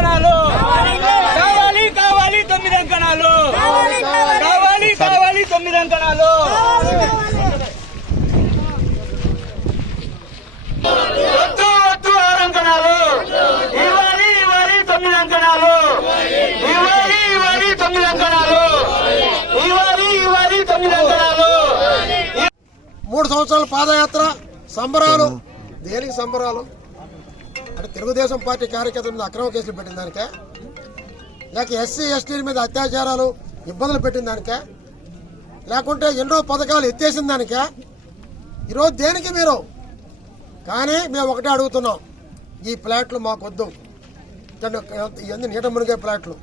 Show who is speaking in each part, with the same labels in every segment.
Speaker 1: అంకణాలు. కావాలి కావాలి తొమ్మిది అంకణాలు. కావాలి కావాలి. తొమ్మిది అంకణాలు. అంకణాలు. ఇవ్వాలి ఇవ్వాలి తొమ్మిది అంకణాలు.
Speaker 2: మూడు సంవత్సరాల పాదయాత్ర సంబరాలు. దేనికి సంబరాలు? అంటే తెలుగుదేశం పార్టీ కార్యకర్తల మీద అక్రమ కేసులు పెట్టిన దానికే లేక ఎస్సీ ఎస్టీల మీద అత్యాచారాలు ఇబ్బందులు పెట్టిన దానికే లేకుంటే ఎన్నో పథకాలు ఎత్తేసిన దానికే? ఈరోజు దేనికి మీరు? కానీ మేము ఒకటే అడుగుతున్నాం. ఈ ఫ్లాట్లు మాకొద్దు. ఇవన్నీ నీట మునిగే ప్లాట్లు.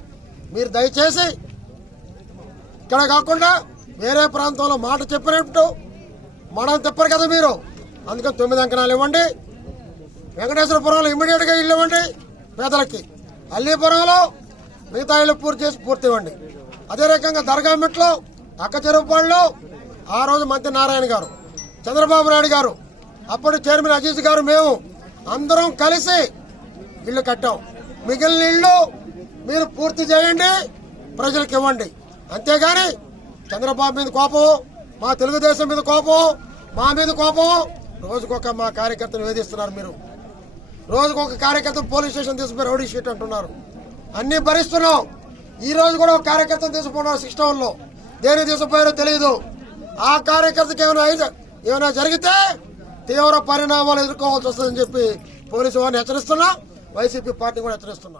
Speaker 2: మీరు దయచేసి ఇక్కడ కాకుండా వేరే ప్రాంతంలో మాట చెప్పినట్టు మనం తిప్పరు కదా మీరు. అందుకని తొమ్మిది అంకణాలు ఇవ్వండి. వెంకటేశ్వరపురంలో ఇమ్మీడియట్గా ఇల్లు ఇవ్వండి పేదలకి. అల్లీపురంలో మిగతా ఇల్లు పూర్తి చేసి పూర్తి ఇవ్వండి. అదే రకంగా దర్గామిట్లో అక్క చెరువుపాడులో ఆ రోజు మంత్రి నారాయణ గారు చంద్రబాబు నాయుడు గారు అప్పటి చైర్మన్ అజీజ్ గారు మేము అందరం కలిసి ఇల్లు కట్టాం. మిగిలిన ఇల్లు మీరు పూర్తి చేయండి ప్రజలకు ఇవ్వండి. అంతేగాని చంద్రబాబు మీద కోపం మా తెలుగుదేశం మీద కోపం మా మీద కోపం రోజుకొక మా కార్యకర్తను వేధిస్తున్నారు మీరు. రోజుకొక కార్యకర్త పోలీస్ స్టేషన్ తీసుకుపోయి రౌడీ షీట్ అంటున్నారు. అన్ని భరిస్తున్నాం. ఈ రోజు కూడా ఒక కార్యకర్తను తీసుకుపోయినారు సిస్టంలో దేని తీసుకుపోయారో తెలియదు ఆ కార్యకర్తకి ఏమైనా అయితే ఏమైనా జరిగితే తీవ్ర పరిణామాలు ఎదుర్కోవాల్సి వస్తుందని చెప్పి పోలీసు వారిని హెచ్చరిస్తున్నా. వైసీపీ పార్టీ కూడా హెచ్చరిస్తున్నా.